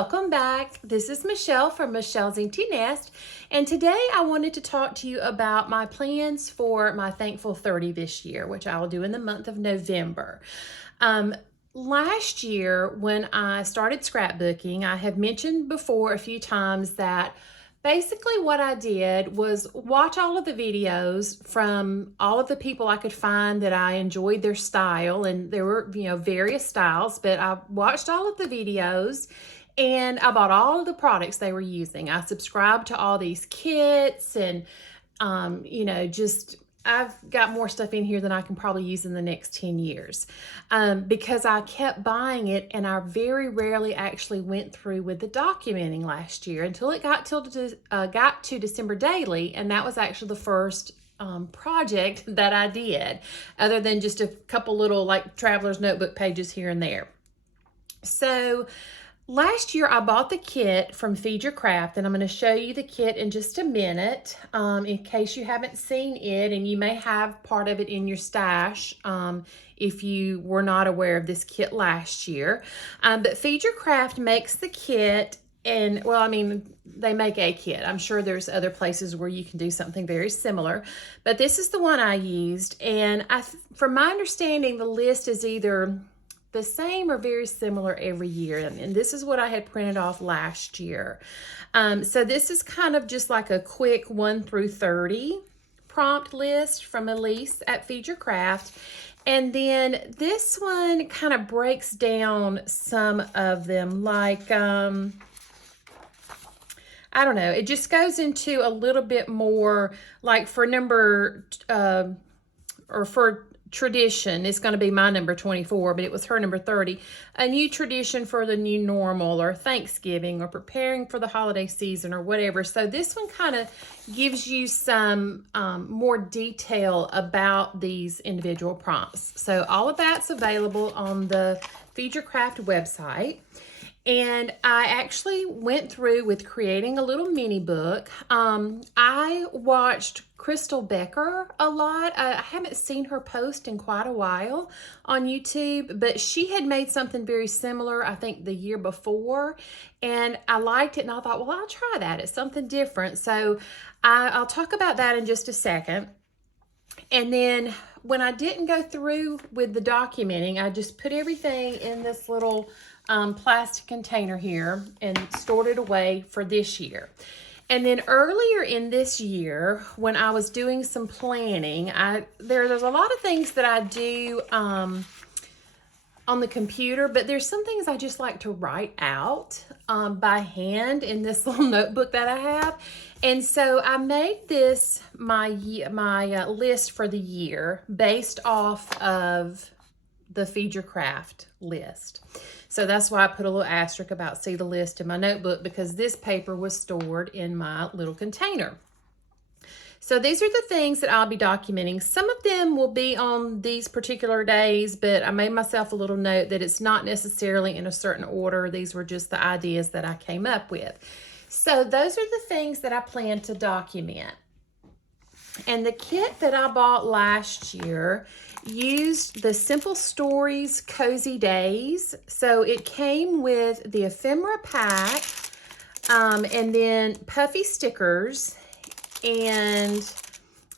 welcome back. This is Michelle from Michelle's Empty Nest, and today I wanted to talk to you about my plans for my Thankful 30 this year, which I will do in the month of November. Last year, when I started scrapbooking, I have mentioned before a few times that basically what I did was watch all of the videos from all of the people I could find that I enjoyed their style, and there were, various styles, but I watched all of the videos and I bought all of the products they were using. I subscribed to all these kits and, I've got more stuff in here than I can probably use in the next 10 years because I kept buying it, and I very rarely actually went through with the documenting last year until it got to December Daily, and that was actually the first project that I did, other than just a couple little like traveler's notebook pages here and there. So last year, I bought the kit from Feed Your Craft, and I'm going to show you the kit in just a minute in case you haven't seen it, and you may have part of it in your stash if you were not aware of this kit last year. But Feed Your Craft makes the kit, and they make a kit. I'm sure there's other places where you can do something very similar, but this is the one I used, and from my understanding, the list is either the same or very similar every year. And this is what I had printed off last year. So this is kind of just like a quick 1 through 30 prompt list from Elise at Feed Your Craft. And then this one kind of breaks down some of them, like, I don't know, it just goes into a little bit more, like for for tradition, it's going to be my number 24, but it was her number 30. A new tradition for the new normal, or Thanksgiving, or preparing for the holiday season, or whatever. So this one kind of gives you some more detail about these individual prompts. So all of that's available on the Feed Your Craft website. And I actually went through with creating a little mini book. I watched Crystal Becker a lot. I haven't seen her post in quite a while on YouTube, but she had made something very similar, I think, the year before. And I liked it, and I thought, well, I'll try that. It's something different. So I'll talk about that in just a second. And then when I didn't go through with the documenting, I just put everything in this little plastic container here and stored it away for this year. And then earlier in this year, when I was doing some planning, there's a lot of things that I do on the computer, but there's some things I just like to write out by hand in this little notebook that I have. And so I made this my list for the year based off of the Feed Your Craft list. So that's why I put a little asterisk about see the list in my notebook, because this paper was stored in my little container. So these are the things that I'll be documenting. Some of them will be on these particular days, but I made myself a little note that it's not necessarily in a certain order. These were just the ideas that I came up with. So those are the things that I plan to document. And the kit that I bought last year used the Simple Stories Cozy Days. So it came with the ephemera pack, and then puffy stickers, and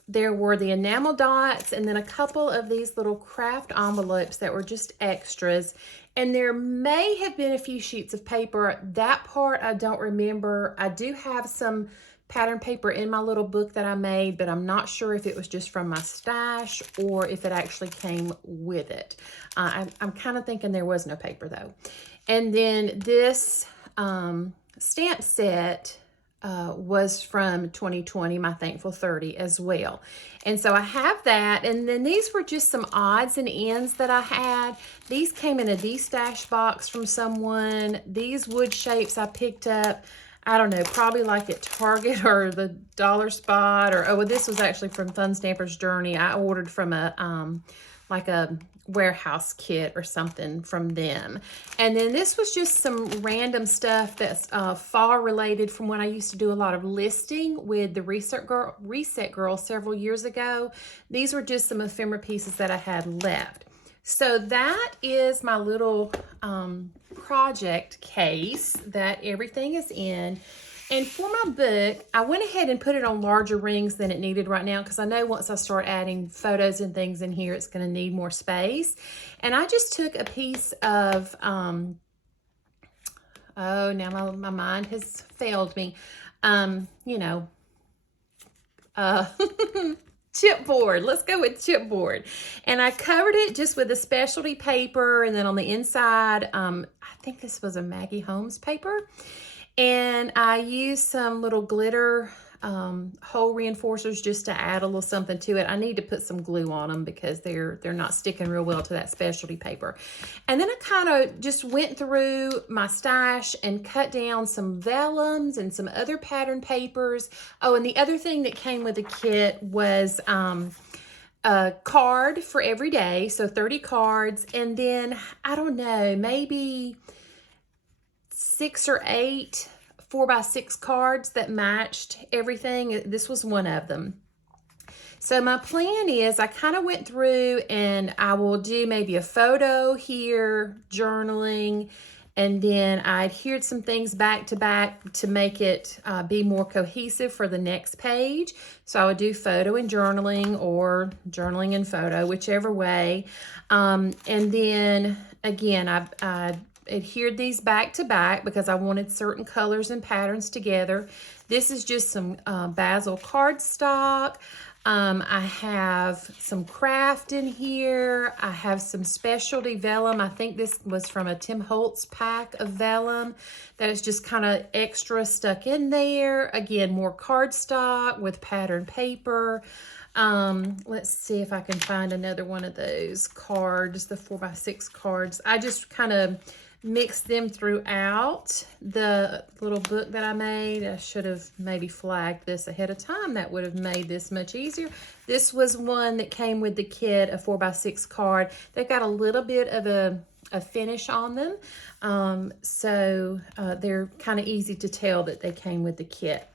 there were the enamel dots, and then a couple of these little craft envelopes that were just extras. And there may have been a few sheets of paper. That part I don't remember. I do have some pattern paper in my little book that I made, but I'm not sure if it was just from my stash or if it actually came with it. I'm kind of thinking there was no paper though. And then this stamp set was from 2020, my Thankful 30 as well. And so I have that, and then these were just some odds and ends that I had. These came in a D-stash box from someone. These wood shapes I picked up, I don't know, probably like at Target or the Dollar Spot, or this was actually from Fun Stamper's Journey. I ordered from like a warehouse kit or something from them. And then this was just some random stuff that's fall related from when I used to do a lot of listing with the Reset Girl several years ago. These were just some ephemera pieces that I had left. So that is my little project case that everything is in. And for my book, I went ahead and put it on larger rings than it needed right now because I know once I start adding photos and things in here, it's going to need more space. And I just took a piece of, oh, now my mind has failed me. You know, chipboard. Let's go with chipboard. And I covered it just with a specialty paper. And then on the inside, I think this was a Maggie Holmes paper. And I used some little glitter hole reinforcers just to add a little something to it. I need to put some glue on them because they're not sticking real well to that specialty paper. And then I kind of just went through my stash and cut down some vellums and some other pattern papers. Oh, and the other thing that came with the kit was a card for every day. So 30 cards. And then, I don't know, maybe 6 or 8 4x6 cards that matched everything. This was one of them. So my plan is I kind of went through and I will do maybe a photo here, journaling, and then I adhered some things back to back to make it be more cohesive for the next page. So I would do photo and journaling or journaling and photo, whichever way. And then again, I adhered these back to back because I wanted certain colors and patterns together. This is just some Basil cardstock. I have some craft in here. I have some specialty vellum. I think this was from a Tim Holtz pack of vellum that is just kind of extra stuck in there. Again, more cardstock with pattern paper. Let's see if I can find another one of those cards, the 4x6 cards. I just kind of mix them throughout the little book that I made. I should have maybe flagged this ahead of time. That would have made this much easier. This was one that came with the kit, a 4x6 card. They've got a little bit of a finish on them. So they're kind of easy to tell that they came with the kit.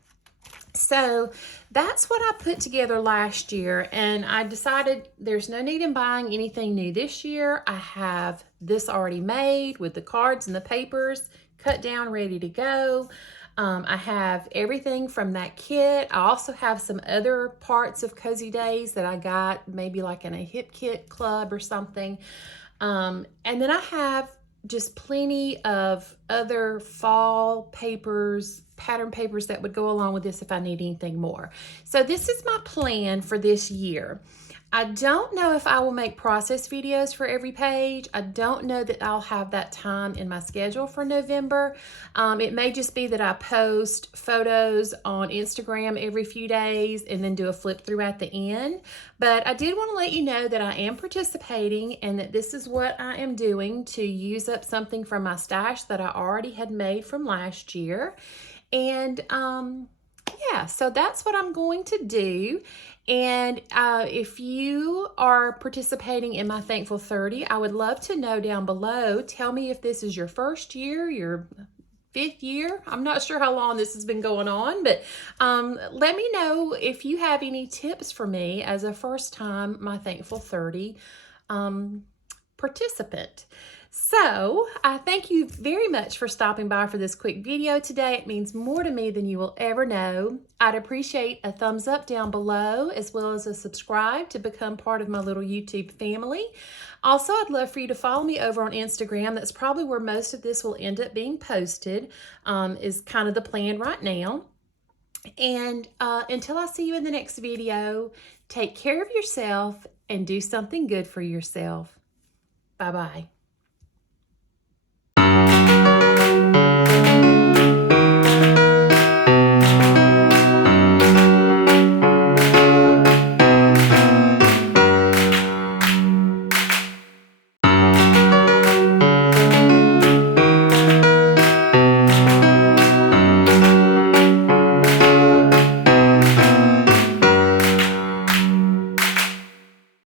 So that's what I put together last year, and I decided there's no need in buying anything new this year. I have this already made with the cards and the papers cut down, ready to go. I have everything from that kit. I also have some other parts of Cozy Days that I got maybe like in a hip kit club or something. And then I have just plenty of other fall papers, pattern papers that would go along with this if I need anything more. So this is my plan for this year. I don't know if I will make process videos for every page. I don't know that I'll have that time in my schedule for November. It may just be that I post photos on Instagram every few days and then do a flip through at the end. But I did want to let you know that I am participating and that this is what I am doing to use up something from my stash that I already had made from last year. And yeah, so that's what I'm going to do. And if you are participating in my Thankful 30, I would love to know down below. Tell me if this is your first year, your 5th year. I'm not sure how long this has been going on, but let me know if you have any tips for me as a first time my Thankful 30 participant. So I thank you very much for stopping by for this quick video today. It means more to me than you will ever know. I'd appreciate a thumbs up down below as well as a subscribe to become part of my little YouTube family. Also, I'd love for you to follow me over on Instagram. That's probably where most of this will end up being posted, is kind of the plan right now. And until I see you in the next video, take care of yourself and do something good for yourself. Bye-bye.